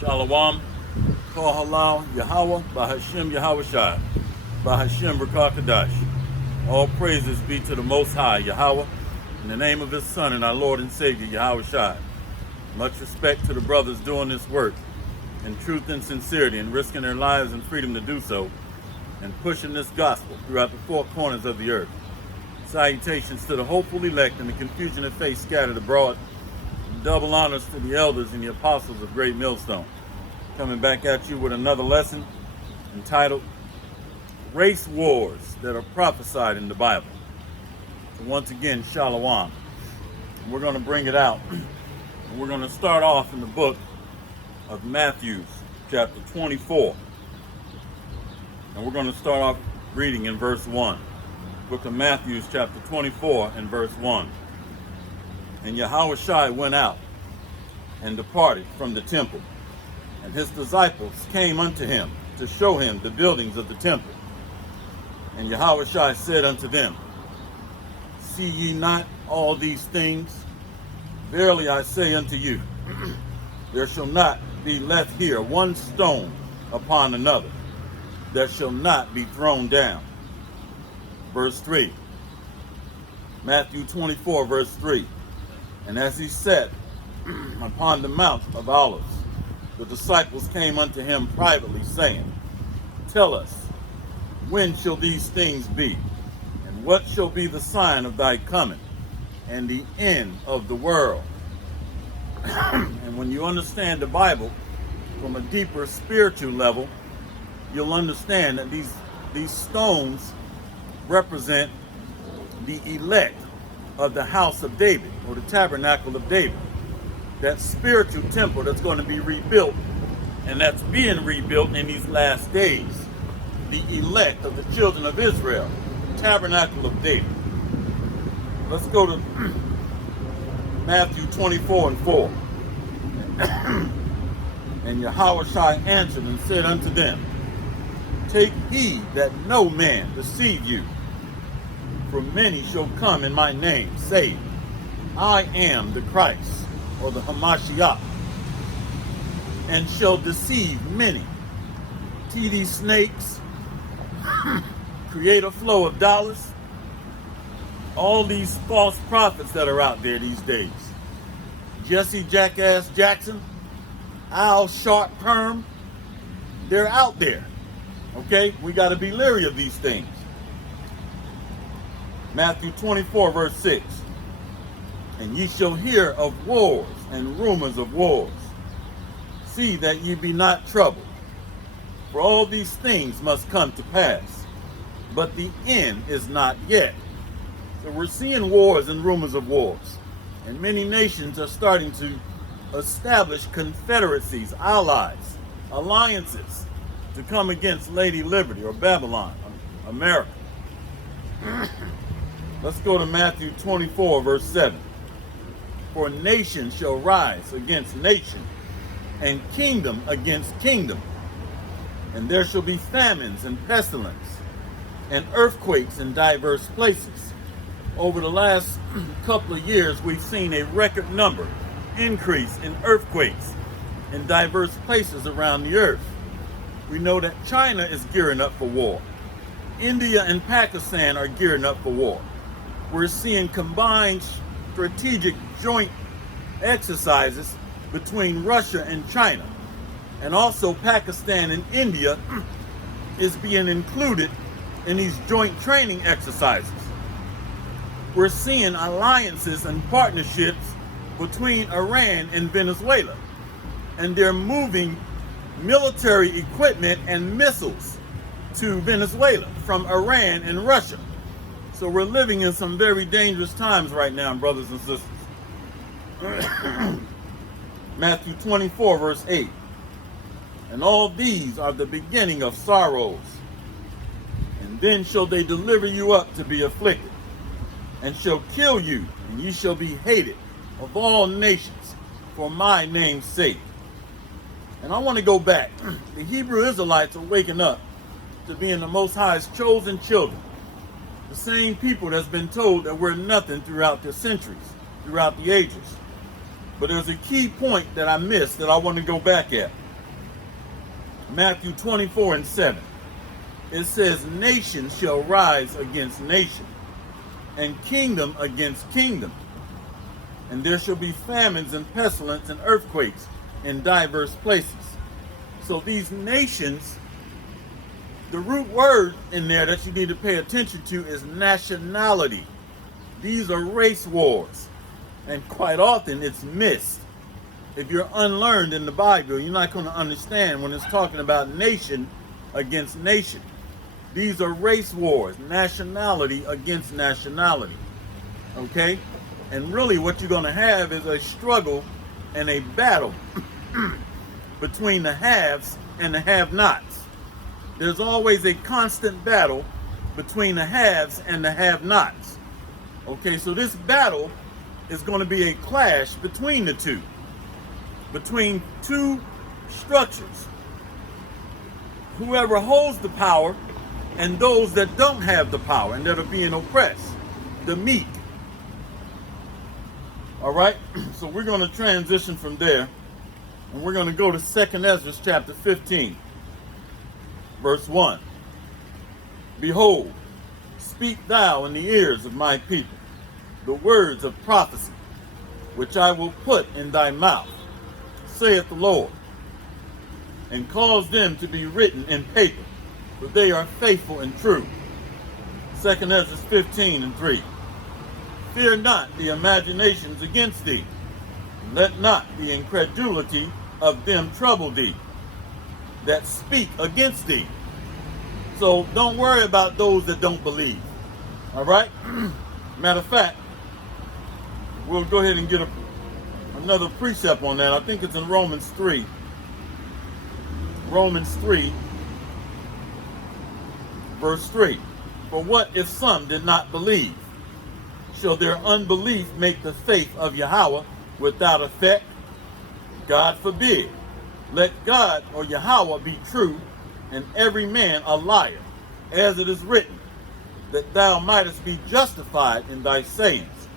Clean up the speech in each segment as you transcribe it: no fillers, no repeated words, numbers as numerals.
Shalom, Kol Halal, Yahweh, Bahashem Yahweh Shai, Bahashem Rakakadash. All praises be to the Most High, Yahweh, in the name of His Son and our Lord and Savior, Yahweh Shai. Much respect to the brothers doing this work in truth and sincerity and risking their lives and freedom to do so and pushing this gospel throughout the four corners of the earth. Salutations to the hopeful elect and the confusion of faith scattered abroad. Double honors to the elders and the apostles of Great Millstone. Coming back at you with another lesson entitled Race Wars That Are Prophesied in the Bible. So once again, Shalom. We're going to bring it out. And we're going to start off in the book of Matthew, chapter 24. And we're going to start off reading in verse 1. Book of Matthew, chapter 24 and verse 1. And Yahushua went out and departed from the temple, and his disciples came unto him to show him the buildings of the temple. And Yahushua said unto them, See ye not all these things? Verily I say unto you, there shall not be left here one stone upon another that shall not be thrown down. Verse 3. Matthew 24, verse 3. And as he sat upon the Mount of Olives, the disciples came unto him privately, saying, Tell us, when shall these things be? And what shall be the sign of thy coming and the end of the world? And when you understand the Bible from a deeper spiritual level, you'll understand that these stones represent the elect of the house of David, or the tabernacle of David. That spiritual temple that's going to be rebuilt, and that's being rebuilt in these last days. The elect of the children of Israel, tabernacle of David. Let's go to Matthew 24 and 4. And Yahushua answered and said unto them, Take heed that no man deceive you. For many shall come in my name, saying, I am the Christ, or the Hamashiach, and shall deceive many. TD snakes, create a flow of dollars. All these false prophets that are out there these days. Jesse Jackass Jackson, Al Sharp Perm, they're out there. Okay, we got to be leery of these things. Matthew 24, verse 6. And ye shall hear of wars and rumors of wars. See that ye be not troubled. For all these things must come to pass, but the end is not yet. So we're seeing wars and rumors of wars. And many nations are starting to establish confederacies, allies, alliances to come against Lady Liberty or Babylon, America. Let's go to Matthew 24, verse 7. For nation shall rise against nation, and kingdom against kingdom. And there shall be famines and pestilence, and earthquakes in diverse places. Over the last couple of years, we've seen a record number increase in earthquakes in diverse places around the earth. We know that China is gearing up for war. India and Pakistan are gearing up for war. We're seeing combined strategic joint exercises between Russia and China. And also Pakistan and India is being included in these joint training exercises. We're seeing alliances and partnerships between Iran and Venezuela. And they're moving military equipment and missiles to Venezuela from Iran and Russia. So we're living in some very dangerous times right now, brothers and sisters. Matthew 24, verse 8. And all these are the beginning of sorrows. And then shall they deliver you up to be afflicted, and shall kill you, and ye shall be hated of all nations for my name's sake. And I want to go back. The Hebrew Israelites are waking up to being the Most High's chosen children. The same people that's been told that we're nothing throughout the centuries, throughout the ages. But there's a key point that I missed that I want to go back at. Matthew 24:7. It says, nation shall rise against nation, and kingdom against kingdom. And there shall be famines and pestilence and earthquakes in diverse places. So these nations, the root word in there that you need to pay attention to is nationality. These are race wars. And quite often it's missed. If you're unlearned in the Bible, you're not going to understand when it's talking about nation against nation. These are race wars, nationality against nationality. Okay? And really what you're going to have is a struggle and a battle between the haves and the have-nots. There's always a constant battle between the haves and the have-nots. Okay, so this battle is going to be a clash between the two. Between two structures. Whoever holds the power and those that don't have the power and that are being oppressed. The meek. All right, so we're going to transition from there, and we're going to go to 2 Ezra chapter 15, verse 1. Behold, speak thou in the ears of my people the words of prophecy, which I will put in thy mouth, saith the Lord, and cause them to be written in paper, for they are faithful and true. 2 Ezra 15:3. Fear not the imaginations against thee. Let not the incredulity of them trouble thee that speak against thee. So don't worry about those that don't believe. All right? Matter of fact, we'll go ahead and get another precept on that. I think it's in Romans 3. Romans 3, verse 3. For what if some did not believe? Shall their unbelief make the faith of Yahweh without effect? God forbid. Let God or Yahweh be true, and every man a liar, as it is written, that thou mightest be justified in thy sayings,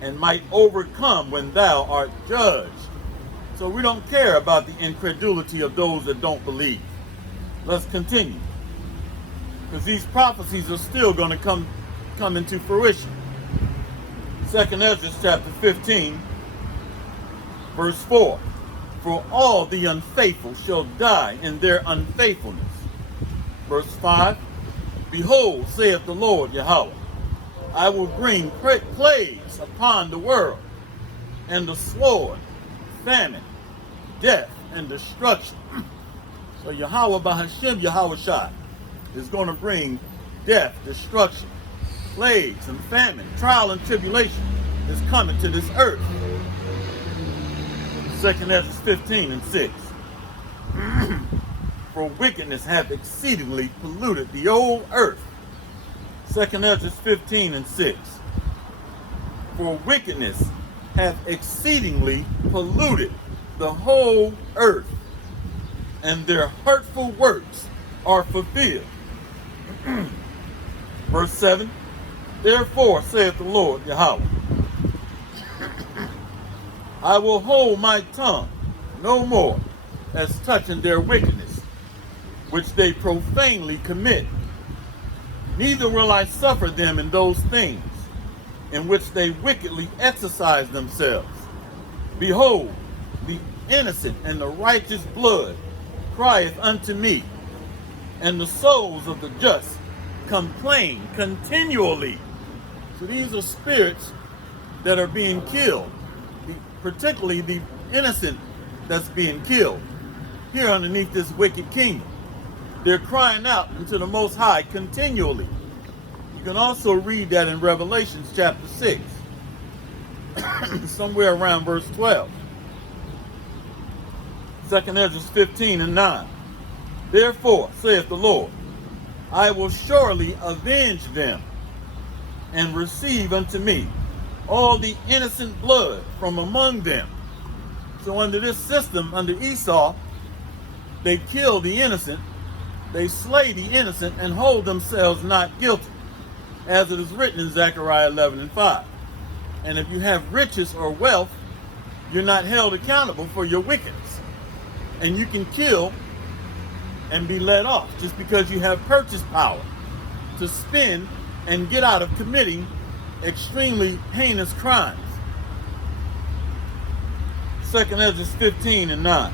and might overcome when thou art judged. So we don't care about the incredulity of those that don't believe. Let's continue. Because these prophecies are still going to come into fruition. 2 Ezra chapter 15, verse 4. For all the unfaithful shall die in their unfaithfulness. Verse 5. Behold, saith the Lord Yahweh, I will bring plagues upon the world, and the sword, famine, death, and destruction. So Yahweh Bahashem Yahweh Shai is going to bring death, destruction, plagues, and famine, trial and tribulation is coming to this earth. 2 Ezra 15:6. For wickedness hath exceedingly polluted the old earth. 2 Ezra 15:6. For wickedness hath exceedingly polluted the whole earth, and their hurtful works are fulfilled. Verse 7. Therefore, saith the Lord Yahweh, I will hold my tongue no more as touching their wickedness, which they profanely commit. Neither will I suffer them in those things in which they wickedly exercise themselves. Behold, the innocent and the righteous blood crieth unto me, and the souls of the just complain continually. So these are spirits that are being killed, particularly the innocent that's being killed here underneath this wicked kingdom. They're crying out unto the Most High continually. You can also read that in Revelation chapter 6, somewhere around verse 12. 2 Ezra 15:9. Therefore, saith the Lord, I will surely avenge them, and receive unto me all the innocent blood from among them. So under this system, under Esau, they kill the innocent, they slay the innocent, and hold themselves not guilty, as it is written in Zechariah 11:5. And if you have riches or wealth, you're not held accountable for your wickedness. And you can kill and be let off just because you have purchase power to spend and get out of committing extremely heinous crimes. 2nd Ezra 15:9.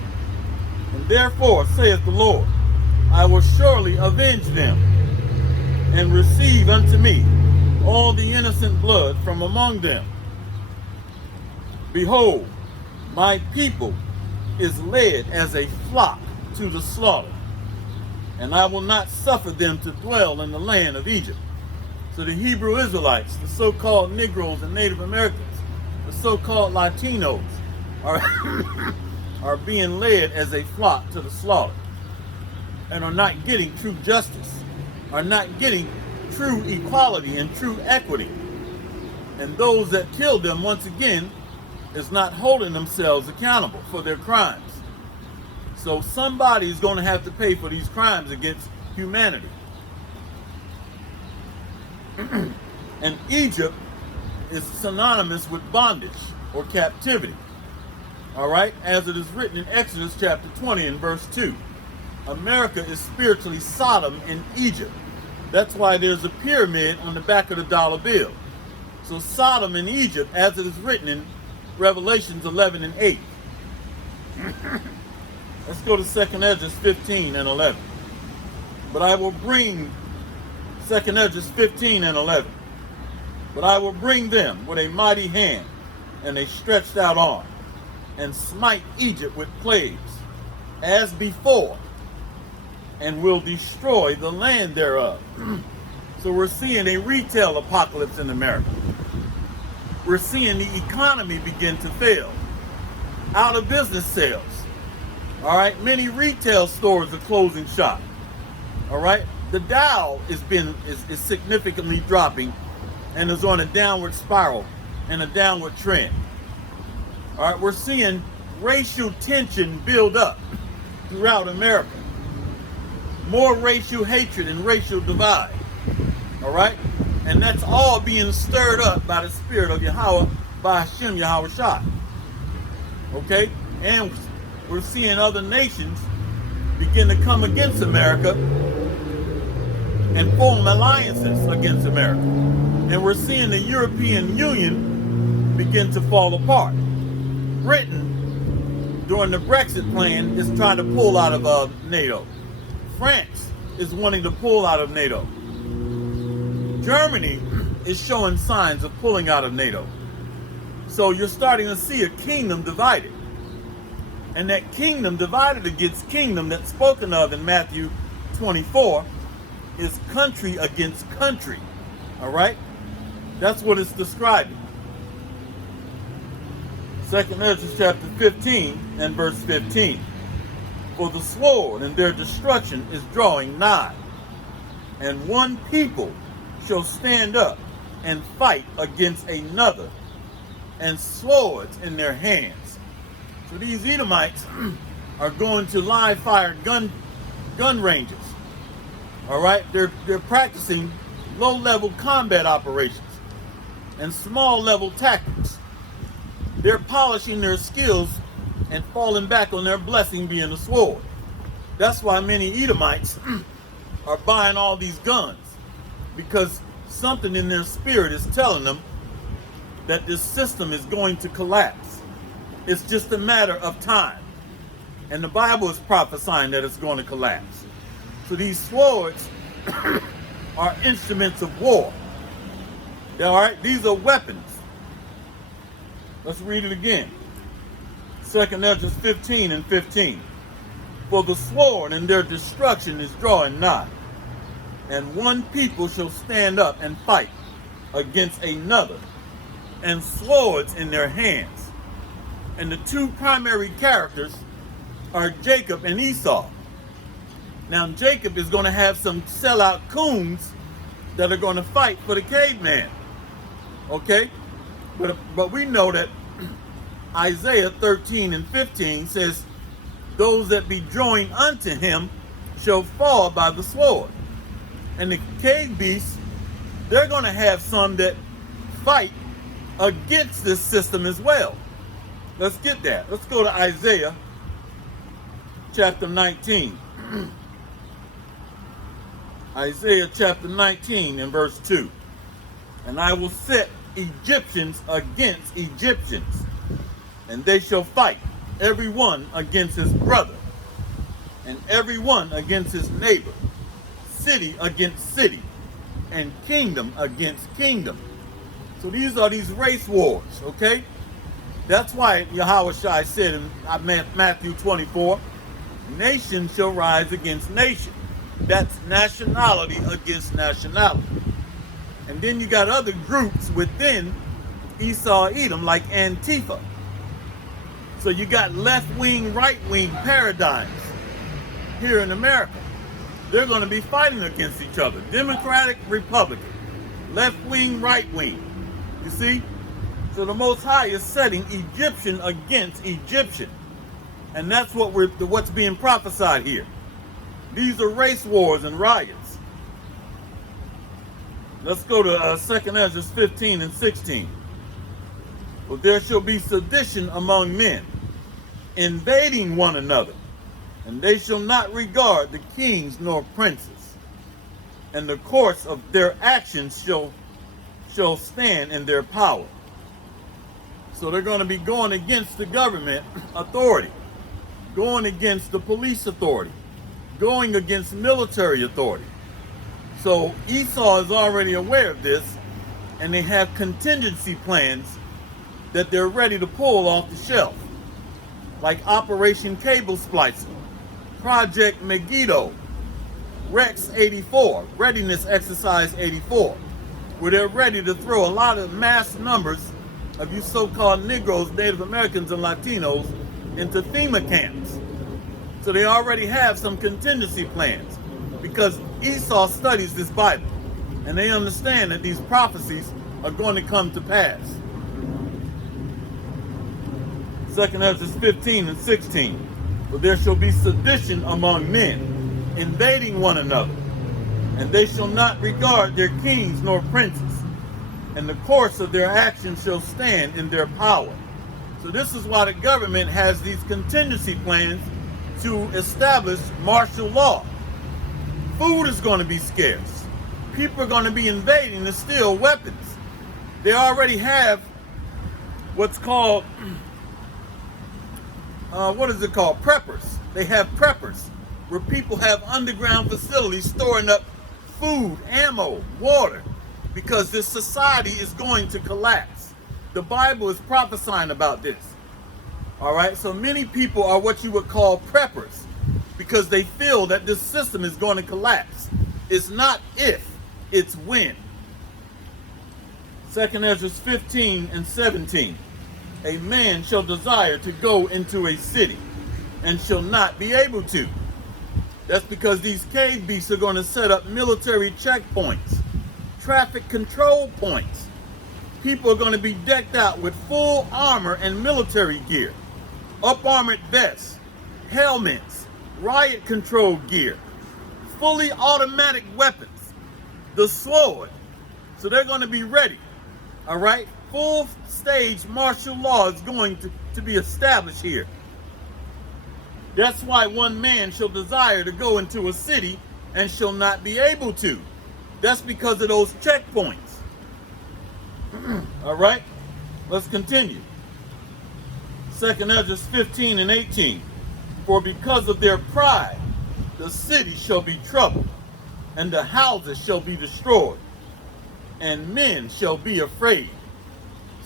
And therefore, saith the Lord, I will surely avenge them, and receive unto me all the innocent blood from among them. Behold, my people is led as a flock to the slaughter, and I will not suffer them to dwell in the land of Egypt. So the Hebrew Israelites, the so-called Negroes and Native Americans, the so-called Latinos, are being led as a flock to the slaughter, and are not getting true justice, are not getting true equality and true equity. And those that killed them, once again, is not holding themselves accountable for their crimes. So somebody is going to have to pay for these crimes against humanity. And Egypt is synonymous with bondage or captivity. All right, as it is written in Exodus chapter 20 and verse 2. America is spiritually Sodom in Egypt. That's why there's a pyramid on the back of the dollar bill. So Sodom in Egypt, as it is written in Revelations 11:8. Let's go to 2nd Ezra 15:11. But I will bring, 2nd Ezra 15:11. But I will bring them with a mighty hand and a stretched out arm, and smite Egypt with plagues, as before, and will destroy the land thereof. So we're seeing a retail apocalypse in America. We're seeing the economy begin to fail. Out of business sales. All right, many retail stores are closing shop. All right, the Dow is significantly dropping and is on a downward spiral and a downward trend. All right, we're seeing racial tension build up throughout America. More racial hatred and racial divide. All right, and that's all being stirred up by the spirit of Yahweh, by Hashem Yahweh Shai. Okay, and we're seeing other nations begin to come against America and form alliances against America. And we're seeing the European Union begin to fall apart. Britain, during the Brexit plan, is trying to pull out of NATO. France is wanting to pull out of NATO. Germany is showing signs of pulling out of NATO. So you're starting to see a kingdom divided. And that kingdom divided against kingdom that's spoken of in Matthew 24 is country against country. All right? That's what it's describing. 2nd Ezra chapter 15 and verse 15. For the sword and their destruction is drawing nigh, and one people shall stand up and fight against another, and swords in their hands. So these Edomites are going to live fire gun ranges. All right, they're practicing low-level combat operations and small-level tactics. They're polishing their skills and falling back on their blessing being the sword. That's why many Edomites are buying all these guns, because something in their spirit is telling them that this system is going to collapse. It's just a matter of time. And the Bible is prophesying that it's going to collapse. So these swords are instruments of war. All right, these are weapons. Let's read it again. 2nd Ezra 15 and 15. For the sword and their destruction is drawing nigh, and one people shall stand up and fight against another, and swords in their hands. And the two primary characters are Jacob and Esau. Now Jacob is going to have some sellout coons that are going to fight for the caveman. Okay? But we know that Isaiah 13 and 15 says, those that be joined unto him shall fall by the sword. And the cave beasts, they're going to have some that fight against this system as well. Let's get that. Let's go to Isaiah chapter 19 Isaiah chapter 19 and verse 2. And I will set Egyptians against Egyptians, and they shall fight, every one against his brother, and every one against his neighbor, city against city, and kingdom against kingdom. So these are these race wars, okay? That's why Yahushua said in Matthew 24, nation shall rise against nation. That's nationality against nationality. And then you got other groups within Esau Edom, like Antifa. So you got left-wing, right-wing paradigms here in America. They're going to be fighting against each other. Democratic, Republican, left-wing, right-wing. You see? So the Most High is setting Egyptian against Egyptian. And that's what's being prophesied here. These are race wars and riots. Let's go to 2nd Ezra 15 and 16. For there shall be sedition among men, invading one another, and they shall not regard the kings nor princes, and the course of their actions shall stand in their power. So they're going to be going against the government authority, going against the police authority, going against military authority. So Esau is already aware of this, and they have contingency plans that they're ready to pull off the shelf, like Operation Cable Splicing, Project Megiddo, Rex 84, Readiness Exercise 84, where they're ready to throw a lot of mass numbers of you so-called Negroes, Native Americans, and Latinos into FEMA camps. So they already have some contingency plans, because Esau studies this Bible, and they understand that these prophecies are going to come to pass. 2nd Ezra 15 and 16. For there shall be sedition among men, invading one another, and they shall not regard their kings nor princes, and the course of their actions shall stand in their power. So this is why the government has these contingency plans to establish martial law. Food is going to be scarce. People are going to be invading to steal weapons. They already have what's called, preppers. They have preppers, where people have underground facilities storing up food, ammo, water, because this society is going to collapse. The Bible is prophesying about this. All right, so many people are what you would call preppers, because they feel that this system is going to collapse. It's not if, it's when. 2nd Ezra 15 and 17. A man shall desire to go into a city, and shall not be able to. That's because these cave beasts are going to set up military checkpoints, traffic control points. People are going to be decked out with full armor and military gear, up-armored vests, helmets, riot control gear, fully automatic weapons, the sword. So they're going to be ready. All right? Full stage martial law is going to be established here. That's why one man shall desire to go into a city and shall not be able to. That's because of those checkpoints. All right? Let's continue. 2nd Ezra 15 and 18. For because of their pride, the city shall be troubled, and the houses shall be destroyed, and men shall be afraid.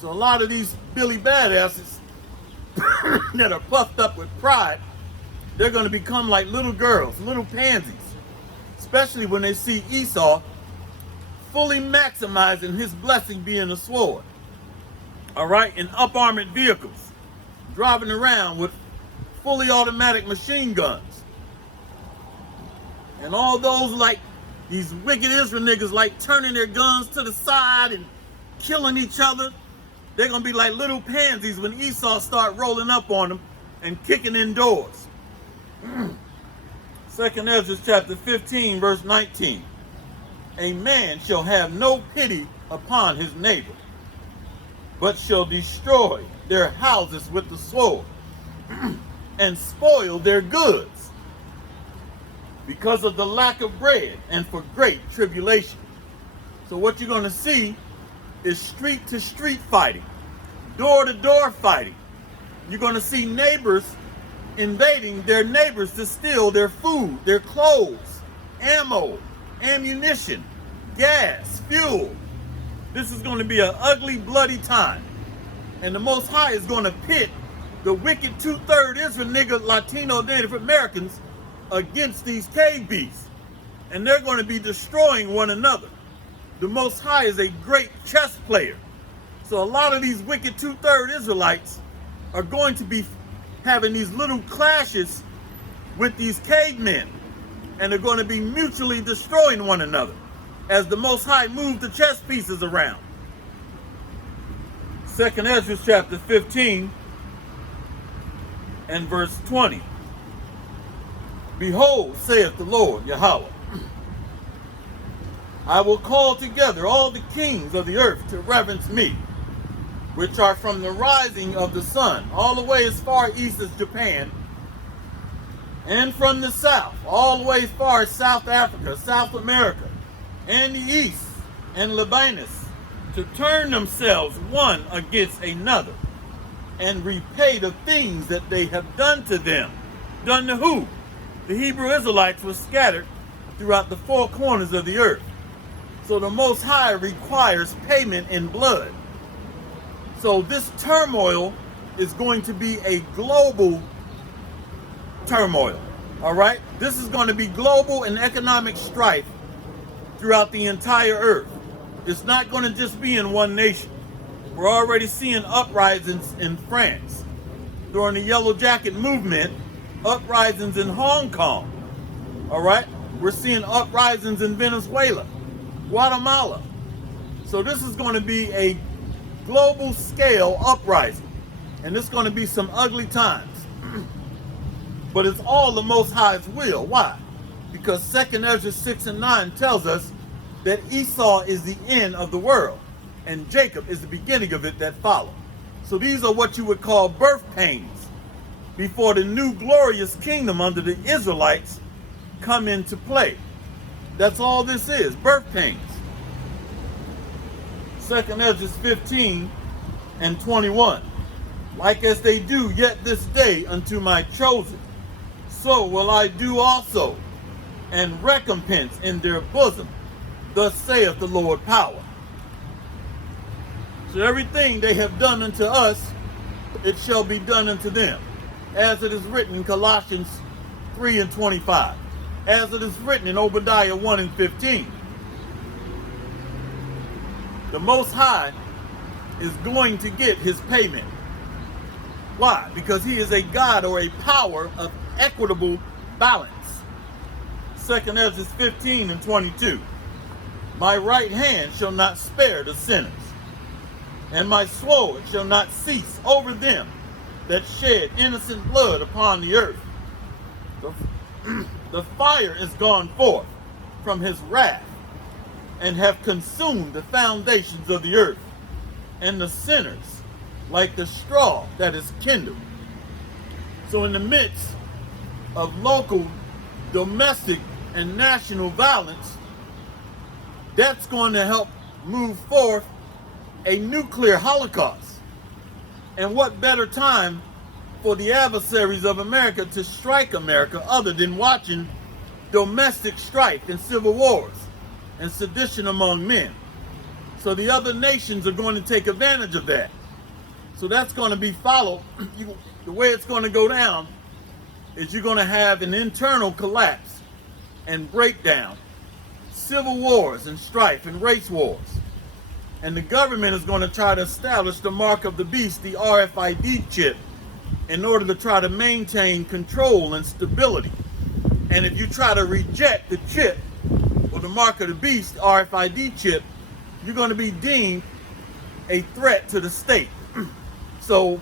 So a lot of these Billy Badasses that are puffed up with pride, they're going to become like little girls, little pansies, especially when they see Esau fully maximizing his blessing being a sword. All right, in up-armored vehicles, driving around with fully automatic machine guns. And all those, like, these wicked Israel niggas, like turning their guns to the side and killing each other. They're going to be like little pansies when Esau start rolling up on them and kicking in doors. 2nd Ezra chapter 15, verse 19. A man shall have no pity upon his neighbor, but shall destroy their houses with the sword, and spoil their goods. because of the lack of bread and for great tribulation. So what you're going to see is street to street fighting, door to door fighting. You're going to see neighbors invading their neighbors to steal their food, their clothes, ammo, ammunition, gas, fuel. This is going to be an ugly, bloody time. And the Most High is going to pit the wicked 2/3 Israel nigga Latino Native Americans against these cave beasts. And they're going to be destroying one another. The Most High is a great chess player. So a lot of these wicked 2/3 Israelites are going to be having these little clashes with these cavemen. And they're going to be mutually destroying one another as the Most High moves the chess pieces around. 2nd Ezra chapter 15 and verse 20. Behold, saith the Lord Yahweh, I will call together all the kings of the earth to reverence me, which are from the rising of the sun, all the way as far east as Japan, and from the south, all the way as far as South Africa, South America, and the east, and Libanus, to turn themselves one against another, and repay the things that they have done to them. Done to who? The Hebrew Israelites were scattered throughout the four corners of the earth. So the Most High requires payment in blood. So this turmoil is going to be a global turmoil, all right? This is going to be global and economic strife throughout the entire earth. It's not going to just be in one nation. We're already seeing uprisings in France. During the Yellow Jacket movement, uprisings in Hong Kong, all right? We're seeing uprisings in Venezuela, Guatemala. So this is going to be a global scale uprising. And it's going to be some ugly times. But it's all the Most High's will. Why? Because 2nd Ezra 6 and 9 tells us that Esau is the end of the world, and Jacob is the beginning of it that follow. So these are what you would call birth pains before the new glorious kingdom under the Israelites come into play. That's all this is, birth pains. 2nd Ezra 15 and 21. Like as they do yet this day unto my chosen, so will I do also, and recompense in their bosom. Thus saith the Lord power. So everything they have done unto us, it shall be done unto them. As it is written in Colossians 3 and 25. As it is written in Obadiah 1 and 15. The Most High is going to get his payment. Why? Because he is a God or a power of equitable balance. 2nd Ezra 15 and 22. My right hand shall not spare the sinners, and my sword shall not cease over them that shed innocent blood upon the earth. The fire is gone forth from his wrath, and have consumed the foundations of the earth, and the sinners like the straw that is kindled. So in the midst of local, domestic, and national violence, that's going to help move forth a nuclear holocaust. And what better time for the adversaries of America to strike America other than watching domestic strife and civil wars and sedition among men? So the other nations are going to take advantage of that. So that's going to be followed. The way it's going to go down is you're going to have an internal collapse and breakdown, civil wars and strife and race wars. And the government is going to try to establish the mark of the beast, the RFID chip, in order to try to maintain control and stability. And if you try to reject the chip or the mark of the beast, the RFID chip, you're going to be deemed a threat to the state. So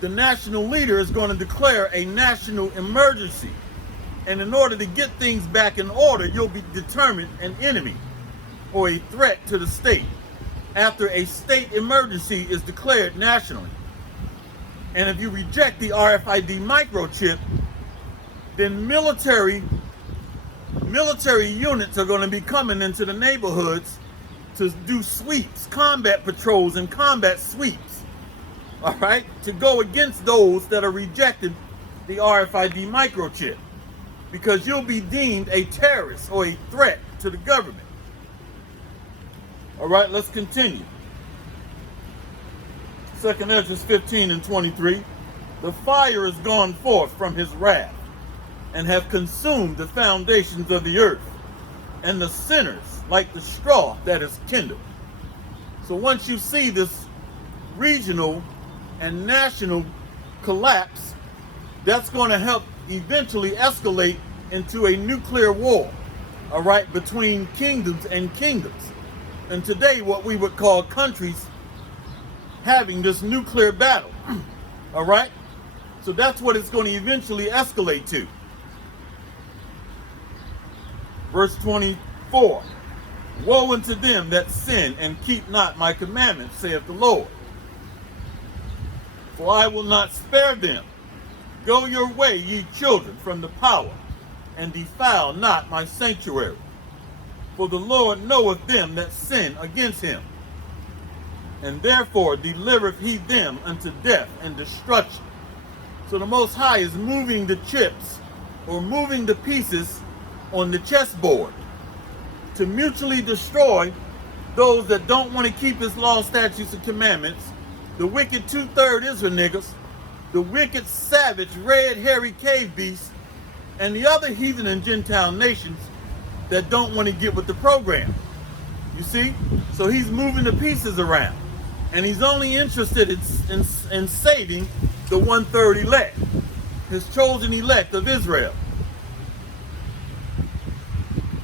the national leader is going to declare a national emergency. And in order to get things back in order, you'll be determined an enemy or a threat to the state after a state emergency is declared nationally. And if you reject the RFID microchip, then military military units are going to be coming into the neighborhoods to do sweeps, combat patrols and combat sweeps, all right, to go against those that are rejecting the RFID microchip, because you'll be deemed a terrorist or a threat to the government. All right, let's continue. 2nd Ezra 15 and 23. The fire is gone forth from his wrath, and have consumed the foundations of the earth, and the sinners like the straw that is kindled. So once you see this regional and national collapse, that's going to help eventually escalate into a nuclear war, all right, between kingdoms and kingdoms. And today, what we would call countries having this nuclear battle, all right? So that's what it's going to eventually escalate to. Verse 24, woe unto them that sin and keep not my commandments, saith the Lord. For I will not spare them. Go your way, ye children, from the power, and defile not my sanctuary. For the Lord knoweth them that sin against him, and therefore delivereth he them unto death and destruction. So the Most High is moving the chips, or moving the pieces on the chessboard, to mutually destroy those that don't want to keep his law, statutes, and commandments, the wicked 2/3 Israel niggas, the wicked, savage, red, hairy cave beasts, and the other heathen and Gentile nations that don't want to get with the program. You see? So he's moving the pieces around. And he's only interested in saving the 1/3 elect, his chosen elect of Israel.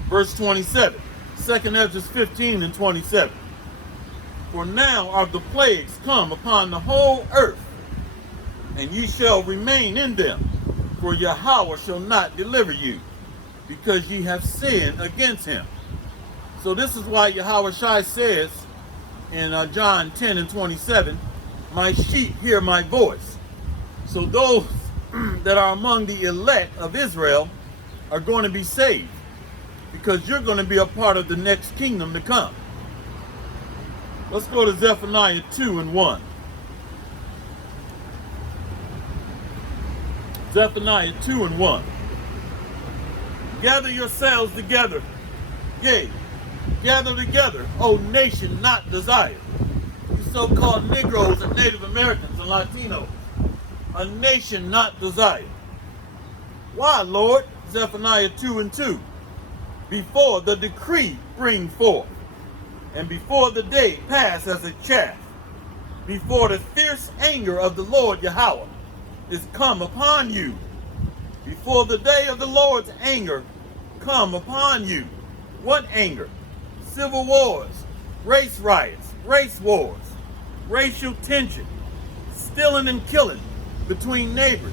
Verse 27, 2nd Ezra 15 and 27. For now are the plagues come upon the whole earth, and ye shall remain in them, for Yahweh shall not deliver you, because ye have sinned against him. So this is why Yahweh Shai says in John 10 and 27, my sheep hear my voice. So those that are among the elect of Israel are going to be saved, because you're going to be a part of the next kingdom to come. Let's go to Zephaniah 2 and 1. Zephaniah 2 and 1. Gather yourselves together, yea, gather together, O nation not desired. You so-called Negroes and Native Americans and Latinos, a nation not desired. Why, Lord? Zephaniah 2 and 2. Before the decree bring forth, and before the day pass as a chaff, before the fierce anger of the Lord Yahweh is come upon you, before the day of the Lord's anger come upon you. What anger? Civil wars, race riots, race wars, racial tension, stealing and killing between neighbors,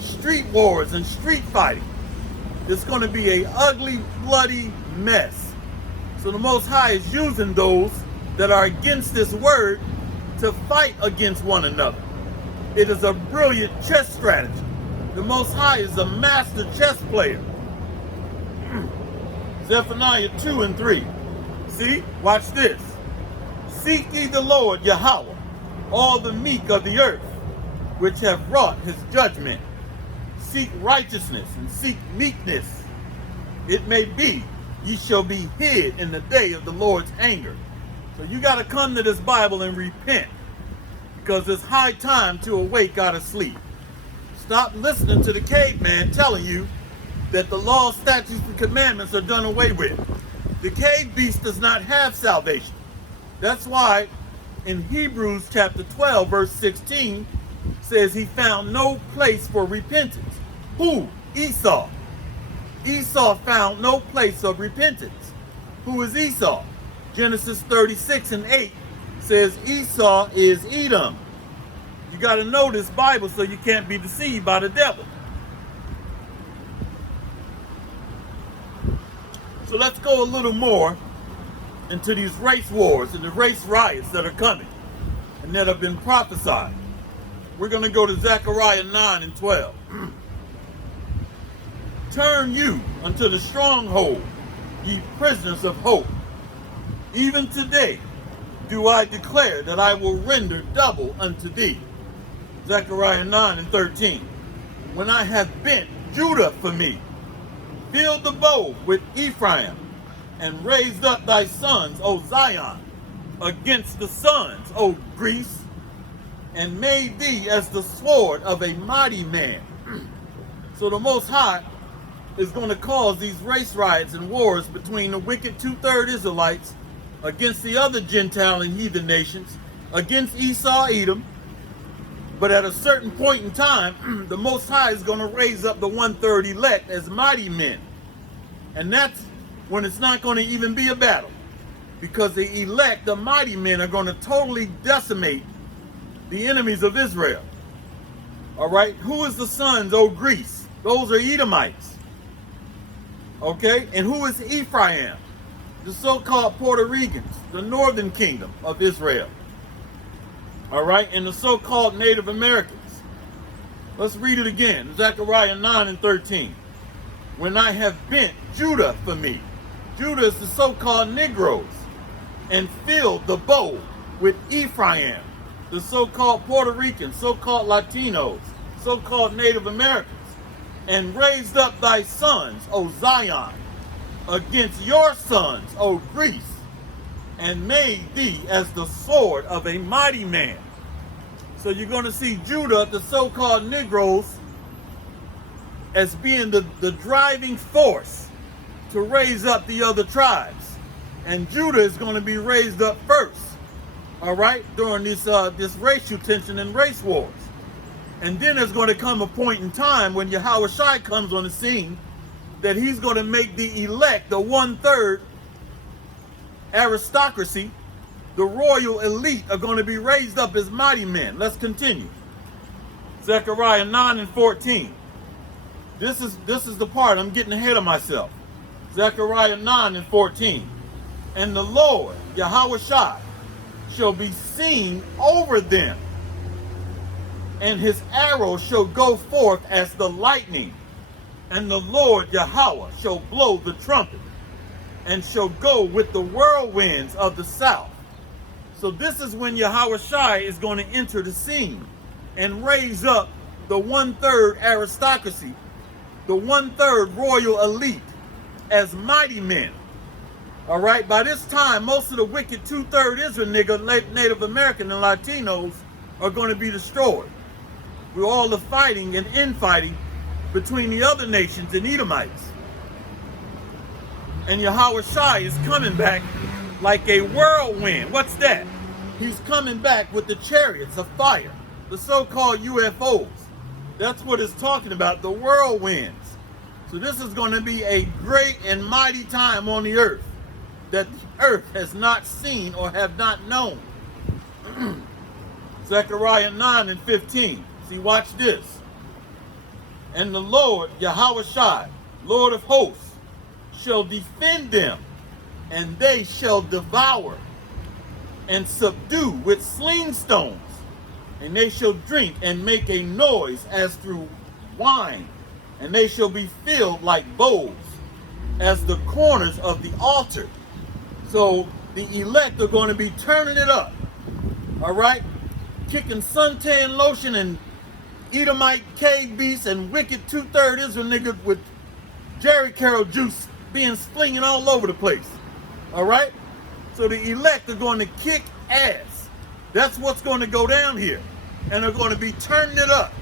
street wars and street fighting. It's going to be an ugly, bloody mess. So the Most High is using those that are against this word to fight against one another. It is a brilliant chess strategy. The Most High is a master chess player. Zephaniah 2 and 3. See? Watch this. Seek ye the Lord Yahweh, all the meek of the earth, which have wrought his judgment. Seek righteousness and seek meekness. It may be ye shall be hid in the day of the Lord's anger. So you got to come to this Bible and repent, because it's high time to awake out of sleep. Stop listening to the caveman telling you that the law, statutes, and commandments are done away with. The cave beast does not have salvation. That's why in Hebrews chapter 12, verse 16, says he found no place for repentance. Who? Esau. Esau found no place of repentance. Who is Esau? Genesis 36 and 8 says Esau is Edom. You got to know this Bible so you can't be deceived by the devil. So let's go a little more into these race wars and the race riots that are coming and that have been prophesied. We're going to go to Zechariah 9 and 12. Turn you unto the stronghold, ye prisoners of hope. Even today do I declare that I will render double unto thee. Zechariah 9:13. When I have bent Judah for me, filled the bow with Ephraim, and raised up thy sons, O Zion, against the sons, O Greece, and made thee as the sword of a mighty man. So the Most High is going to cause these race riots and wars between the wicked 2/3 Israelites against the other Gentile and heathen nations, against Esau, Edom. But at a certain point in time, the Most High is going to raise up the 1/3 elect as mighty men. And that's when it's not going to even be a battle. Because the elect, the mighty men, are going to totally decimate the enemies of Israel. All right? Who is the sons, O Greece? Those are Edomites. Okay? And who is Ephraim? The so-called Puerto Ricans, the northern kingdom of Israel. All right? And the so-called Native Americans. Let's read it again. Zechariah 9:13. When I have bent Judah for me. Judah is the so-called Negroes. And filled the bow with Ephraim, the so-called Puerto Ricans, so-called Latinos, so-called Native Americans. And raised up thy sons, O Zion, against your sons, O Greece, and made thee as the sword of a mighty man. So you're going to see Judah, the so-called Negroes, as being the driving force to raise up the other tribes. And Judah is going to be raised up first, all right, during this racial tension and race wars. And then there's going to come a point in time when Yahushua comes on the scene that he's going to make the elect, the 1/3 aristocracy, the royal elite, are going to be raised up as mighty men. Let's continue. Zechariah 9:14. This is the part. I'm getting ahead of myself. Zechariah 9:14. And the Lord, Yahushua, shall be seen over them, and his arrow shall go forth as the lightning, and the Lord Yahweh shall blow the trumpet, and shall go with the whirlwinds of the south. So this is when Yahushua is going to enter the scene and raise up the 1/3 aristocracy, the 1/3 royal elite as mighty men. All right, by this time, most of the wicked 2/3 Israel Native American and Latinos are going to be destroyed. With all the fighting and infighting between the other nations and Edomites. And Yahushua is coming back like a whirlwind. What's that? He's coming back with the chariots of fire, the so-called UFOs. That's what it's talking about, the whirlwinds. So this is going to be a great and mighty time on the earth that the earth has not seen or have not known. Zechariah 9:15. See, watch this. And the Lord, Yahushua, Lord of hosts, shall defend them, and they shall devour and subdue with sling stones, and they shall drink and make a noise as through wine, and they shall be filled like bowls, as the corners of the altar. So the elect are going to be turning it up, all right? Kicking suntan lotion and Edomite cave beasts and wicked 2/3 Israel niggas with Jerry Carroll juice being slinging all over the place, all right? So the elect are going to kick ass. That's what's going to go down here. And they're going to be turning it up,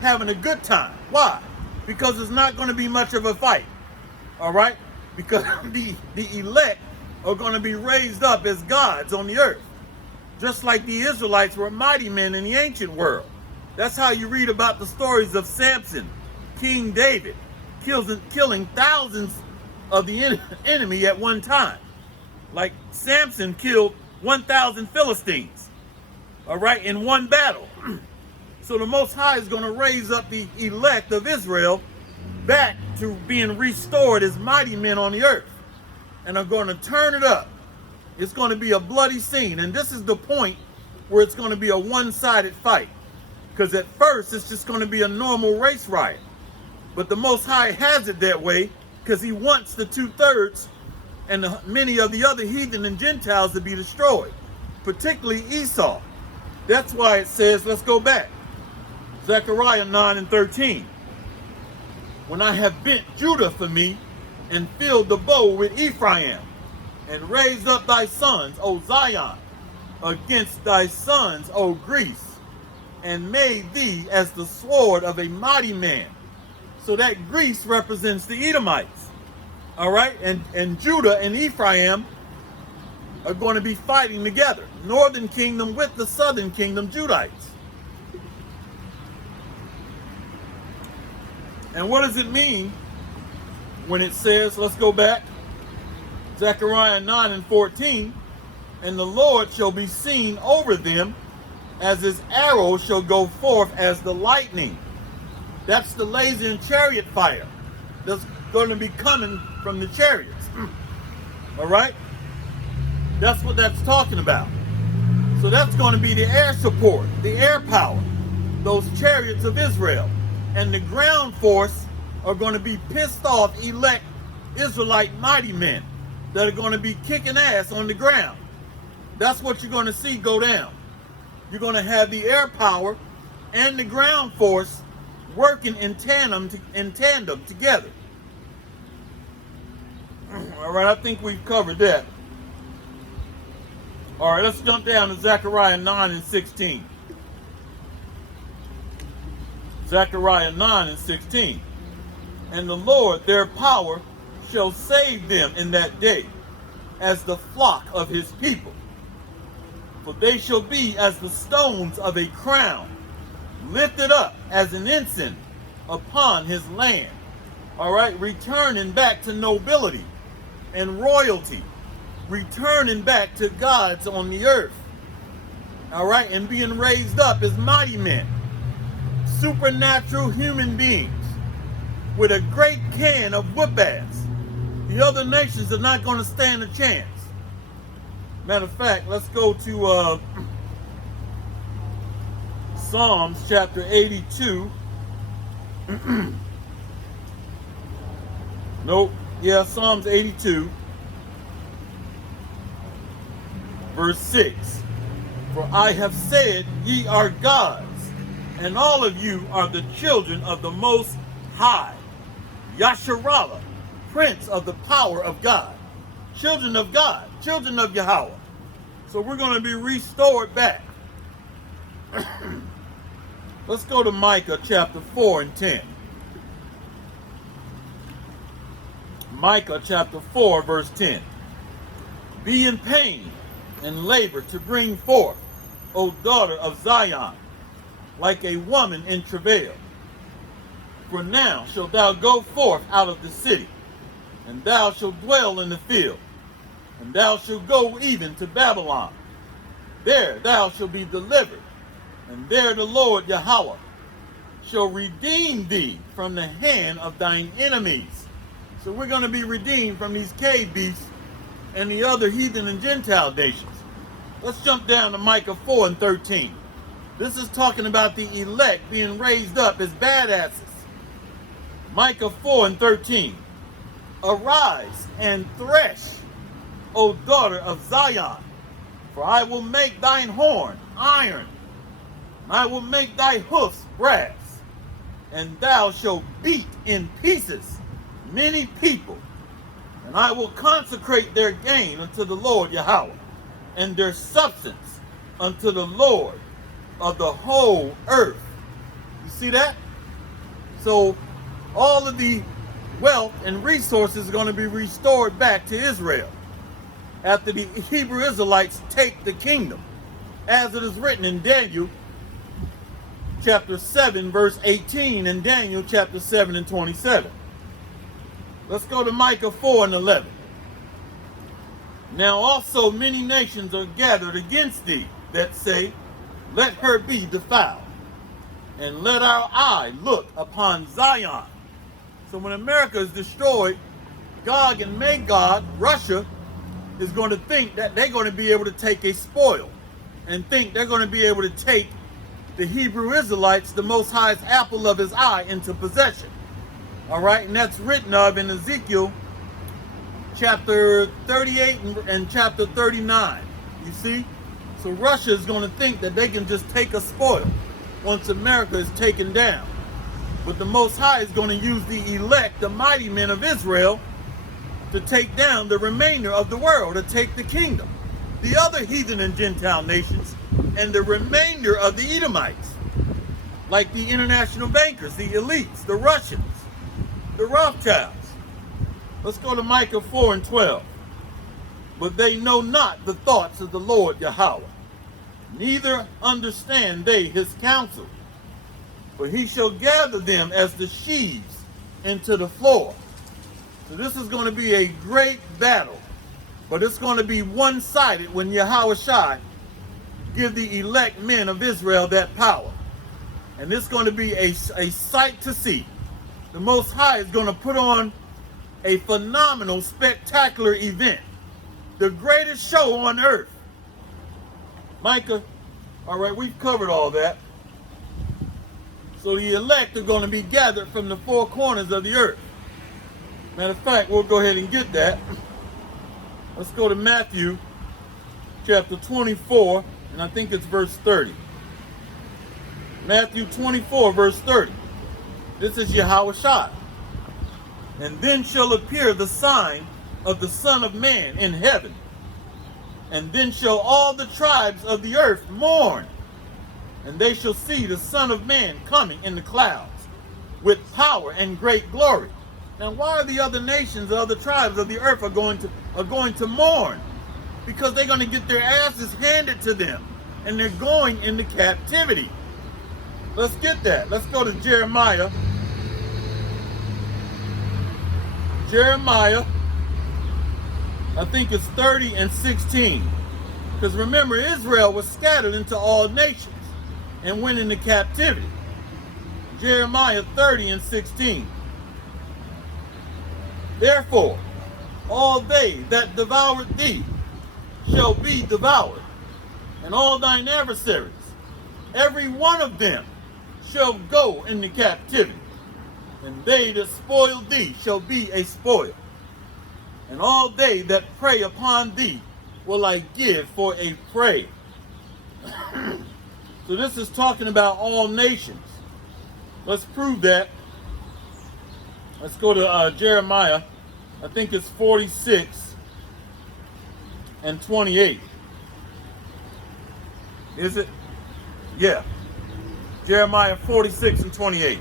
having a good time. Why? Because it's not going to be much of a fight, all right? Because the elect are going to be raised up as gods on the earth, just like the Israelites were mighty men in the ancient world. That's how you read about the stories of Samson, King David, killing thousands of the enemy at one time. Like Samson killed 1,000 Philistines, all right, in one battle. So the Most High is going to raise up the elect of Israel back to being restored as mighty men on the earth. And are going to turn it up. It's going to be a bloody scene. And this is the point where it's going to be a one-sided fight. Because at first, it's just going to be a normal race riot. But the Most High has it that way because he wants the 2/3 and many of the other heathen and Gentiles to be destroyed, particularly Esau. That's why it says, let's go back. Zechariah 9:13. When I have bent Judah for me and filled the bow with Ephraim and raised up thy sons, O Zion, against thy sons, O Greece, and made thee as the sword of a mighty man. So that Greece represents the Edomites. All right, and Judah and Ephraim are going to be fighting together. Northern kingdom with the southern kingdom, Judites. And what does it mean when it says, let's go back, Zechariah 9:14, and the Lord shall be seen over them as his arrow shall go forth as the lightning. That's the laser and chariot fire that's going to be coming from the chariots. All right? That's what that's talking about. So that's going to be the air support, the air power, those chariots of Israel. And the ground force are going to be pissed off, elect Israelite mighty men that are going to be kicking ass on the ground. That's what you're going to see go down. You're going to have the air power and the ground force working in tandem together. All right, I think we've covered that. All right, let's jump down to Zechariah 9:16. Zechariah 9:16. And the Lord their power shall save them in that day as the flock of his people. For they shall be as the stones of a crown, lifted up as an ensign upon his land. All right, returning back to nobility and royalty, returning back to gods on the earth. All right, and being raised up as mighty men, supernatural human beings with a great can of whoop ass. The other nations are not going to stand a chance. Matter of fact, let's go to Psalms chapter 82. Nope. Yeah, Psalms 82, verse 6. For I have said, ye are gods, and all of you are the children of the Most High. Yasharallah, Prince of the power of God. Children of God, children of Yahweh. So we're going to be restored back. Let's go to Micah chapter 4 and 10. Micah chapter 4 verse 10. Be in pain and labor to bring forth, O daughter of Zion, like a woman in travail. For now shalt thou go forth out of the city, and thou shalt dwell in the field, and thou shalt go even to Babylon. There thou shalt be delivered, and there the Lord Yahweh shall redeem thee from the hand of thine enemies. So we're going to be redeemed from these cave beasts and the other heathen and Gentile nations. Let's jump down to Micah 4 and 13. This is talking about the elect being raised up as badasses. Micah 4 and 13. Arise and thresh, O daughter of Zion, for I will make thine horn iron, and I will make thy hoofs brass, and thou shalt beat in pieces many people, and I will consecrate their gain unto the Lord Yahweh, and their substance unto the Lord of the whole earth. You see that? So all of the wealth and resources are going to be restored back to Israel after the Hebrew Israelites take the kingdom, as it is written in Daniel chapter 7 verse 18 and Daniel chapter 7 and 27. Let's go to Micah 4 and 11. Now also many nations are gathered against thee that say, let her be defiled, and let our eye look upon Zion. So when America is destroyed, Gog and Magog, Russia, is going to think that they're going to be able to take a spoil, and think they're going to be able to take the Hebrew Israelites, the Most High's apple of his eye, into possession. All right, and that's written of in Ezekiel chapter 38 and chapter 39. You see? So Russia is going to think that they can just take a spoil once America is taken down. But the Most High is going to use the elect, the mighty men of Israel, to take down the remainder of the world, to take the kingdom, the other heathen and Gentile nations, and the remainder of the Edomites, like the international bankers, the elites, the Russians, the Rothschilds. Let's go to Micah 4 and 12. But they know not the thoughts of the Lord Yahweh, neither understand they his counsel. For he shall gather them as the sheaves into the floor. So this is going to be a great battle, but it's going to be one-sided when Yahushua give the elect men of Israel that power. And it's going to be a sight to see. The Most High is going to put on a phenomenal, spectacular event. The greatest show on earth. Micah, all right, we've covered all that. So the elect are going to be gathered from the four corners of the earth. Matter of fact, we'll go ahead and get that. Let's go to Matthew chapter 24, and I think it's verse 30. Matthew 24, verse 30. This is Yahushua. And then shall appear the sign of the Son of Man in heaven. And then shall all the tribes of the earth mourn. And they shall see the Son of Man coming in the clouds with power and great glory. Now, why are the other nations, the other tribes of the earth are going to mourn? Because they're going to get their asses handed to them, and they're going into captivity. Let's get that. Let's go to Jeremiah. Jeremiah, I think it's 30 and 16. Because remember, Israel was scattered into all nations and went into captivity. Jeremiah 30 and 16. Therefore, all they that devoured thee shall be devoured, and all thine adversaries, every one of them, shall go into captivity, and they that spoil thee shall be a spoil, and all they that prey upon thee will I give for a prey. So this is talking about all nations. Let's prove that. Let's go to Jeremiah. I think it's 46 and 28. Is it? Yeah. Jeremiah 46 and 28.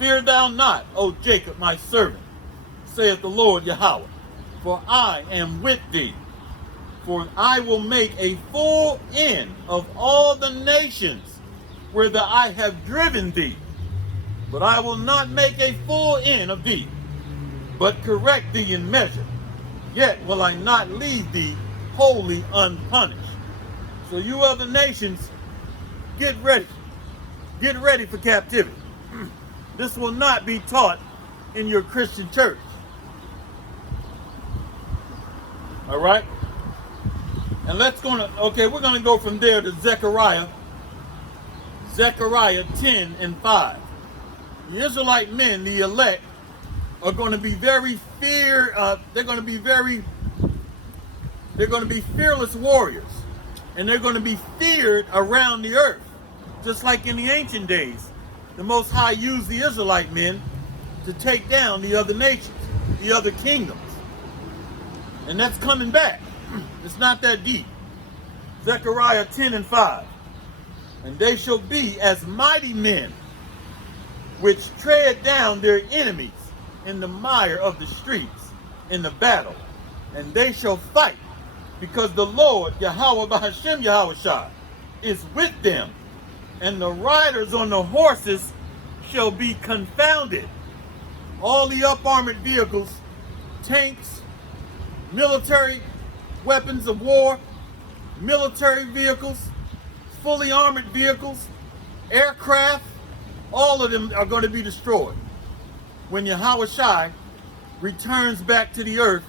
Fear thou not, O Jacob, my servant, saith the Lord Yahweh, for I am with thee. For I will make a full end of all the nations whither I have driven thee. But I will not make a full end of thee, but correct thee in measure. Yet will I not leave thee wholly unpunished. So you other nations, get ready. Get ready for captivity. This will not be taught in your Christian church. All right? And we're going to go from there to Zechariah. Zechariah 10 and 5. The Israelite men, the elect, are going to be very they're going to be fearless warriors. And they're going to be feared around the earth. Just like in the ancient days, the Most High used the Israelite men to take down the other nations, the other kingdoms. And that's coming back. It's not that deep. Zechariah 10 and 5. And they shall be as mighty men, which tread down their enemies in the mire of the streets, in the battle. And they shall fight, because the Lord, Yahweh Bahashem Yahushua, is with them. And the riders on the horses shall be confounded. All the up-armored vehicles, tanks, military weapons of war, military vehicles, fully armored vehicles, aircraft, all of them are going to be destroyed when Yahushua returns back to the earth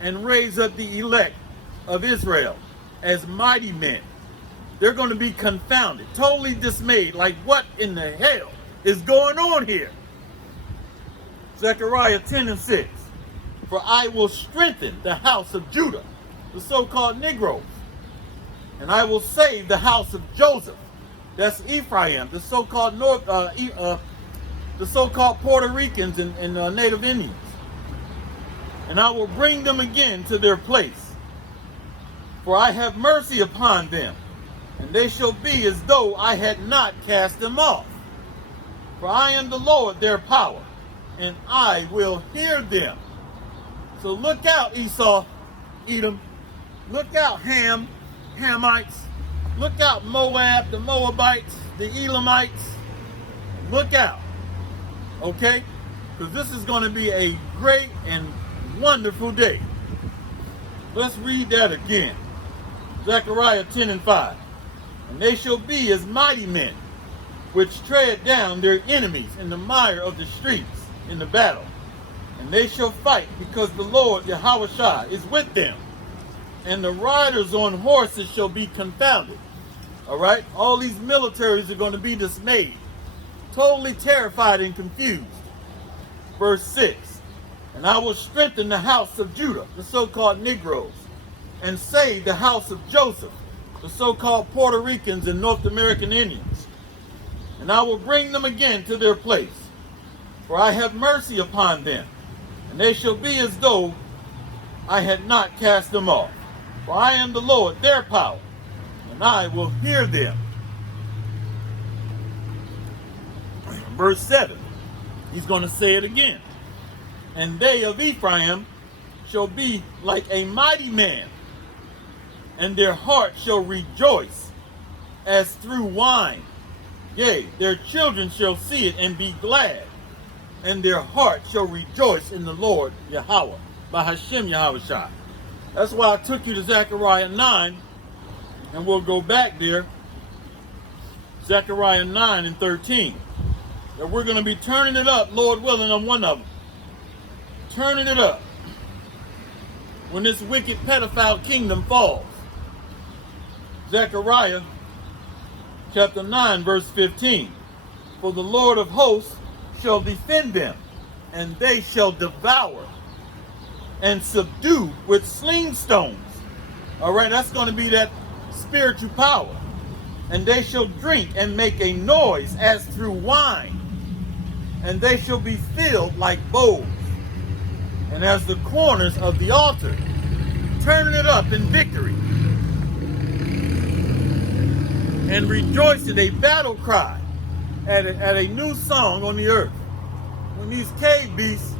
and raise up the elect of Israel as mighty men. They're going to be confounded, totally dismayed, like what in the hell is going on here? Zechariah 10:6. For I will strengthen the house of Judah, the so-called Negroes, and I will save the house of Joseph, that's Ephraim, the so-called the so-called Puerto Ricans and Native Indians, and I will bring them again to their place. For I have mercy upon them, and they shall be as though I had not cast them off. For I am the Lord their power, and I will hear them. So look out, Esau, Edom. Look out, Hamites. Look out, Moab, the Moabites, the Elamites. Look out, okay? Because this is going to be a great and wonderful day. Let's read that again. Zechariah 10:5. And they shall be as mighty men, which tread down their enemies in the mire of the streets in the battle. And they shall fight, because the Lord Yahushua is with them. And the riders on horses shall be confounded. All right? All these militaries are going to be dismayed, totally terrified and confused. Verse 6. And I will strengthen the house of Judah, the so-called Negroes, and save the house of Joseph, the so-called Puerto Ricans and North American Indians. And I will bring them again to their place. For I have mercy upon them, and they shall be as though I had not cast them off. For I am the Lord their power, and I will hear them. Verse 7, he's going to say it again. And they of Ephraim shall be like a mighty man, and their heart shall rejoice as through wine. Yea, their children shall see it and be glad, and their heart shall rejoice in the Lord Yahweh, by Hashem Yahushua. That's why I took you to Zechariah 9, and we'll go back there. Zechariah 9:13. That we're going to be turning it up, Lord willing, on one of them. Turning it up when this wicked pedophile kingdom falls. Zechariah chapter 9, verse 15. For the Lord of hosts shall defend them, and they shall devour and subdue with sling stones. All right, that's going to be that spiritual power. And they shall drink and make a noise as through wine, and they shall be filled like bowls, and as the corners of the altar, turning it up in victory, and rejoice in a battle cry at a new song on the earth, when these cave beasts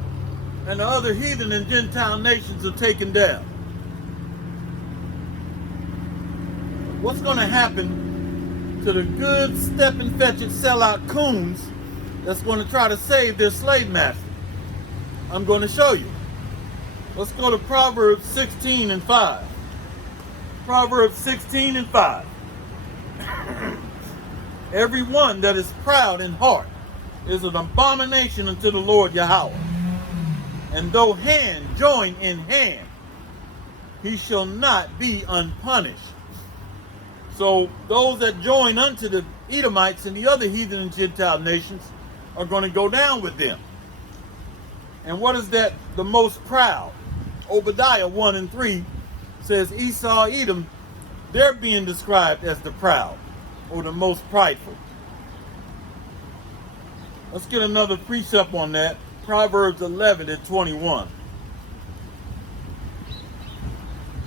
and the other heathen and Gentile nations are taken down. What's going to happen to the good, stepping, fetching, sellout coons that's going to try to save their slave master? I'm going to show you. Let's go to Proverbs 16:5. Proverbs 16:5. Every one that is proud in heart is an abomination unto the Lord Yahweh. And though hand join in hand, he shall not be unpunished. So those that join unto the Edomites and the other heathen and Gentile nations are going to go down with them. And what is that? The most proud. Obadiah 1:3 says Esau, Edom, they're being described as the proud or the most prideful. Let's get another precept on that. Proverbs 11:21.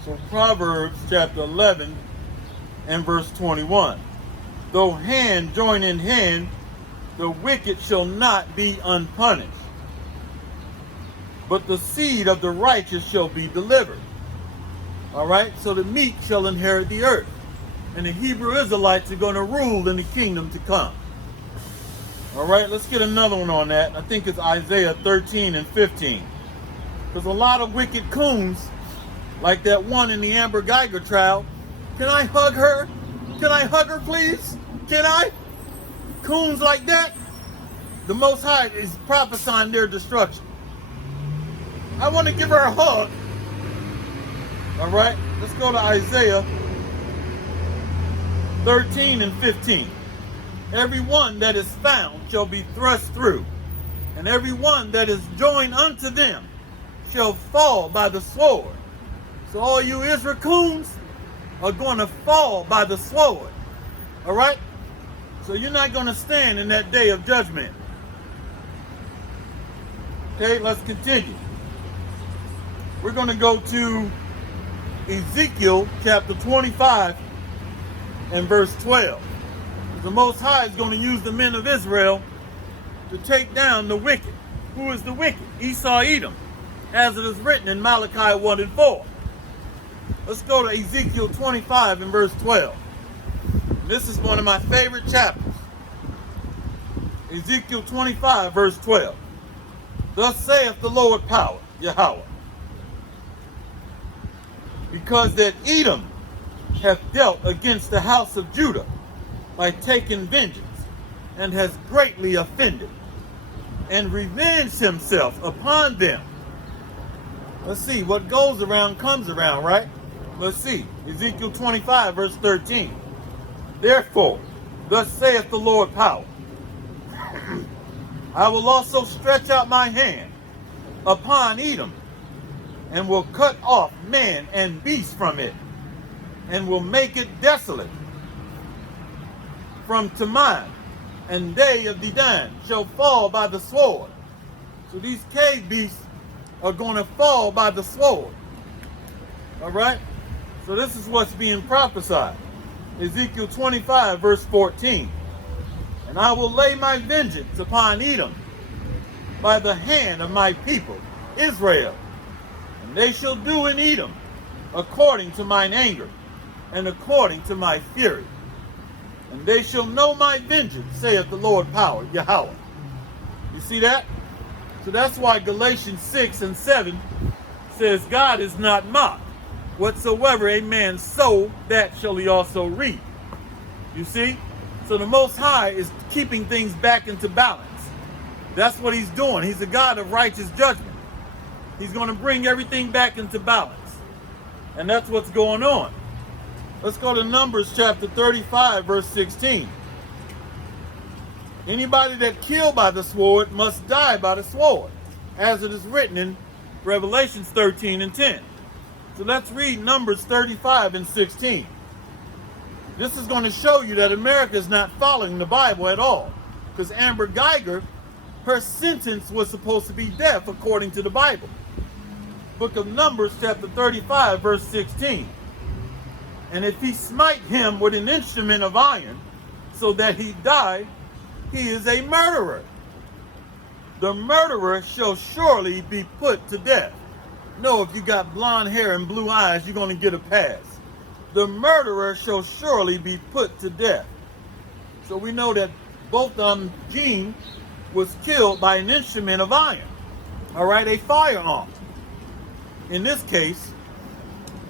So Proverbs chapter 11 and verse 21. Though hand join in hand, the wicked shall not be unpunished, but the seed of the righteous shall be delivered. All right, so the meek shall inherit the earth, and the Hebrew Israelites are going to rule in the kingdom to come. All right, let's get another one on that. I think it's Isaiah 13:15. There's a lot of wicked coons, like that one in the Amber Geiger trial. Can I hug her? Can I hug her, please? Can I? Coons like that, the Most High is prophesying their destruction. I want to give her a hug. All right, let's go to Isaiah 13:15. Every one that is found shall be thrust through, and every one that is joined unto them shall fall by the sword. So all you Israel coons are going to fall by the sword. All right? So you're not going to stand in that day of judgment. Okay, let's continue. We're going to go to Ezekiel chapter 25 and verse 12. The Most High is going to use the men of Israel to take down the wicked. Who is the wicked? Esau, Edom, as it is written in Malachi 1 and 4. Let's go to Ezekiel 25 and verse 12. This is one of my favorite chapters. Ezekiel 25 verse 12. Thus saith the Lord power, Yahweh, because that Edom hath dealt against the house of Judah by taking vengeance, and has greatly offended, and revenged himself upon them. Let's see, what goes around comes around, right? Let's see, Ezekiel 25 verse 13. Therefore, thus saith the Lord power, I will also stretch out my hand upon Edom, and will cut off man and beast from it, and will make it desolate from Teman, and they of Dedan shall fall by the sword. So these cave beasts are going to fall by the sword. All right? So this is what's being prophesied. Ezekiel 25 verse 14. And I will lay my vengeance upon Edom by the hand of my people, Israel. And they shall do in Edom according to mine anger, and according to my fury. And they shall know my vengeance, saith the Lord power, Yahweh. You see that? So that's why Galatians 6 and 7 says, God is not mocked. Whatsoever a man sow, that shall he also reap. You see? So the Most High is keeping things back into balance. That's what he's doing. He's a God of righteous judgment. He's going to bring everything back into balance. And that's what's going on. Let's go to Numbers chapter 35, verse 16. Anybody that killed by the sword must die by the sword, as it is written in Revelations 13 and 10. So let's read Numbers 35 and 16. This is going to show you that America is not following the Bible at all. Because Amber Geiger, her sentence was supposed to be death according to the Bible. Book of Numbers chapter 35 verse 16. And if he smite him with an instrument of iron, so that he die, he is a murderer. The murderer shall surely be put to death. No, if you got blonde hair and blue eyes, you're going to get a pass. The murderer shall surely be put to death. So we know that both Gene was killed by an instrument of iron. All right, a firearm. In this case,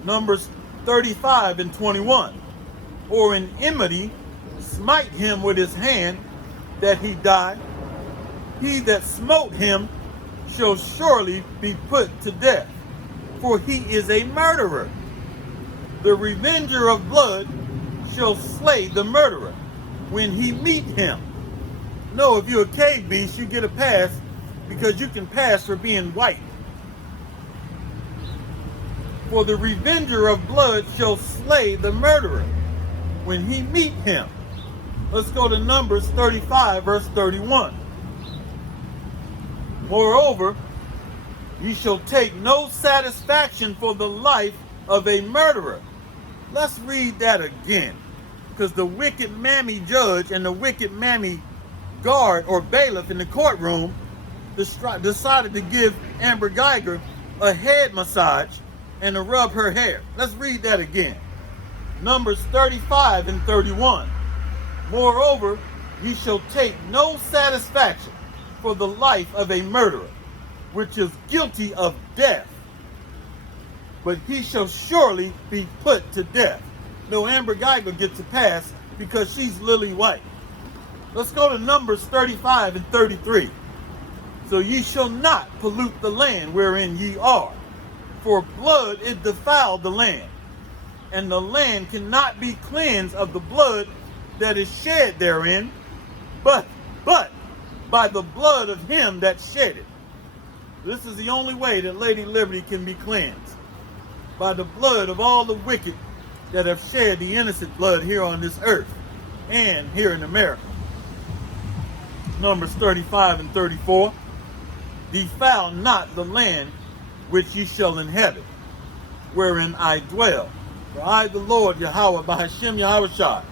Numbers 35 and 21. Or in enmity, smite him with his hand, that he die. He that smote him shall surely be put to death, for he is a murderer. The revenger of blood shall slay the murderer when he meet him. No, if you're a cave beast, you get a pass, because you can pass for being white. For the revenger of blood shall slay the murderer when he meet him. Let's go to Numbers 35 verse 31. Moreover, ye shall take no satisfaction for the life of a murderer. Let's read that again, because the wicked mammy judge and the wicked mammy guard or bailiff in the courtroom decided to give Amber Geiger a head massage and to rub her hair. Let's read that again. Numbers 35 and 31. Moreover, ye shall take no satisfaction for the life of a murderer, which is guilty of death, but he shall surely be put to death. No, Amber Geiger gets a pass because she's lily white. Let's go to Numbers 35 and 33. So ye shall not pollute the land wherein ye are, for blood it defiled the land, and the land cannot be cleansed of the blood that is shed therein, but by the blood of him that shed it. This is the only way that Lady Liberty can be cleansed. By the blood of all the wicked that have shed the innocent blood here on this earth and here in America. Numbers 35 and 34. Defile not the land which ye shall inhabit, wherein I dwell. For I, the Lord Yahweh, Bahashem Yahushua,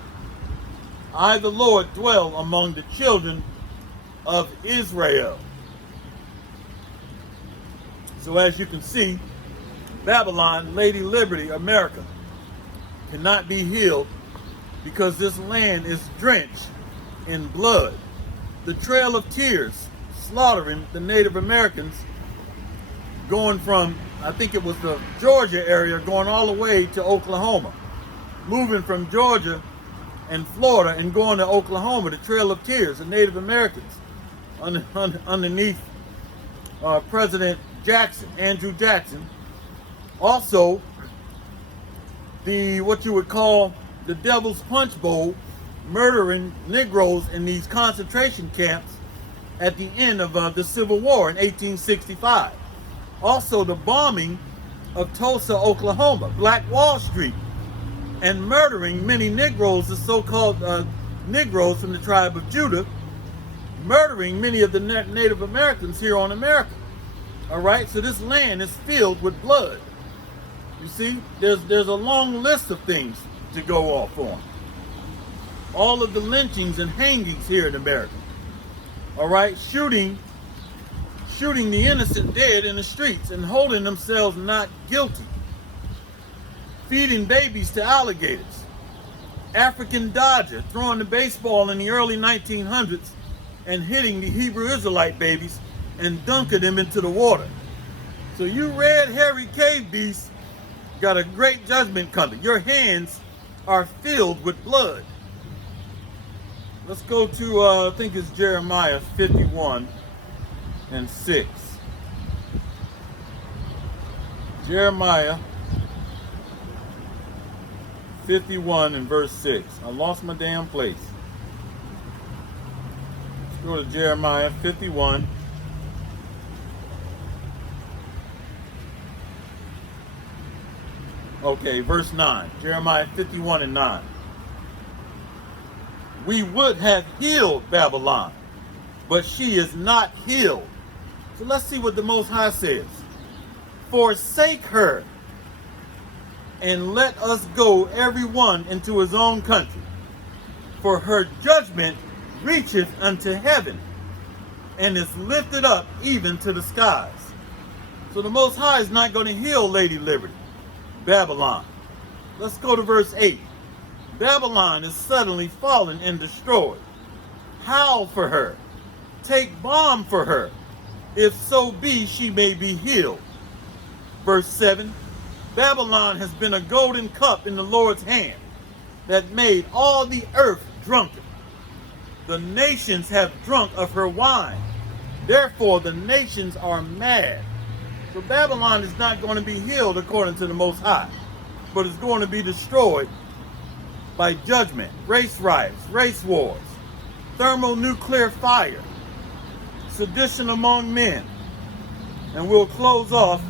I, the Lord, dwell among the children of Israel. So as you can see, Babylon, Lady Liberty, America, cannot be healed because this land is drenched in blood. The Trail of Tears, slaughtering the Native Americans, going from, I think it was the Georgia area, going all the way to Oklahoma. Moving from Georgia and Florida and going to Oklahoma, the Trail of Tears, the Native Americans, underneath President Jackson, Andrew Jackson. Also, what you would call the Devil's Punch Bowl, murdering Negroes in these concentration camps at the end of the Civil War in 1865. Also, the bombing of Tulsa, Oklahoma, Black Wall Street, and murdering many Negroes, the so-called Negroes from the tribe of Judah, murdering many of the Native Americans here on America. All right, so this land is filled with blood. You see, there's a long list of things to go off on. All of the lynchings and hangings here in America. All right, shooting the innocent dead in the streets and holding themselves not guilty. Feeding babies to alligators. African Dodger throwing the baseball in the early 1900s and hitting the Hebrew Israelite babies and dunking them into the water. So you red hairy cave beasts got a great judgment coming. Your hands are filled with blood. Let's go to, I think it's Jeremiah 51 and 6. Jeremiah 51 and verse 6. I lost my damn place. Let's go to Jeremiah 51. Okay, verse 9. Jeremiah 51 and 9. We would have healed Babylon, but she is not healed. So let's see what the Most High says. Forsake her, and let us go every one into his own country. For her judgment reacheth unto heaven, and is lifted up even to the skies. So the Most High is not going to heal Lady Liberty, Babylon. Let's go to verse 8. Babylon is suddenly fallen and destroyed. Howl for her. Take balm for her. If so be she may be healed. Verse 7. Babylon has been a golden cup in the Lord's hand that made all the earth drunken. The nations have drunk of her wine. Therefore the nations are mad. So Babylon is not going to be healed according to the Most High, but is going to be destroyed by judgment, race riots, race wars, thermonuclear fire, sedition among men. And we'll close off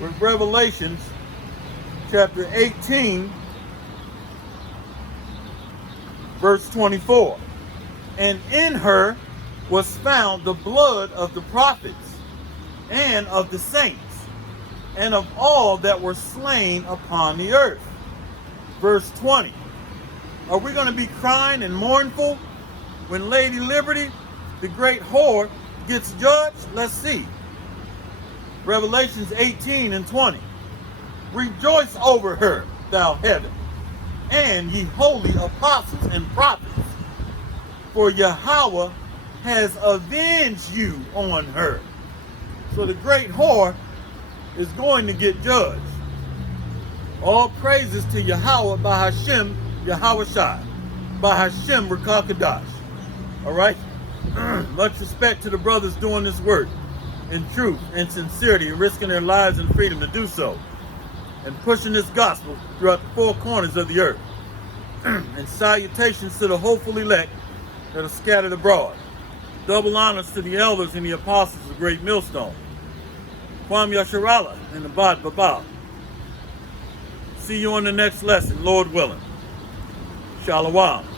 with Revelations chapter 18, verse 24. And in her was found the blood of the prophets and of the saints, and of all that were slain upon the earth. Verse 20. Are we going to be crying and mournful when Lady Liberty, the great whore, gets judged? Let's see. Revelations 18 and 20. Rejoice over her, thou heaven, and ye holy apostles and prophets, for Yahweh has avenged you on her. So the great whore is going to get judged. All praises to Yahweh Bahashem Yahushua, Bahashem Rakakadash. All right? Much respect to the brothers doing this work in truth and sincerity, and risking their lives and freedom to do so, and pushing this gospel throughout the four corners of the earth. And salutations to the hopeful elect that are scattered abroad. Double honors to the elders and the apostles of Great Millstone. Kwam Yasharala and the Bad Babal. See you on the next lesson, Lord willing. Shalom.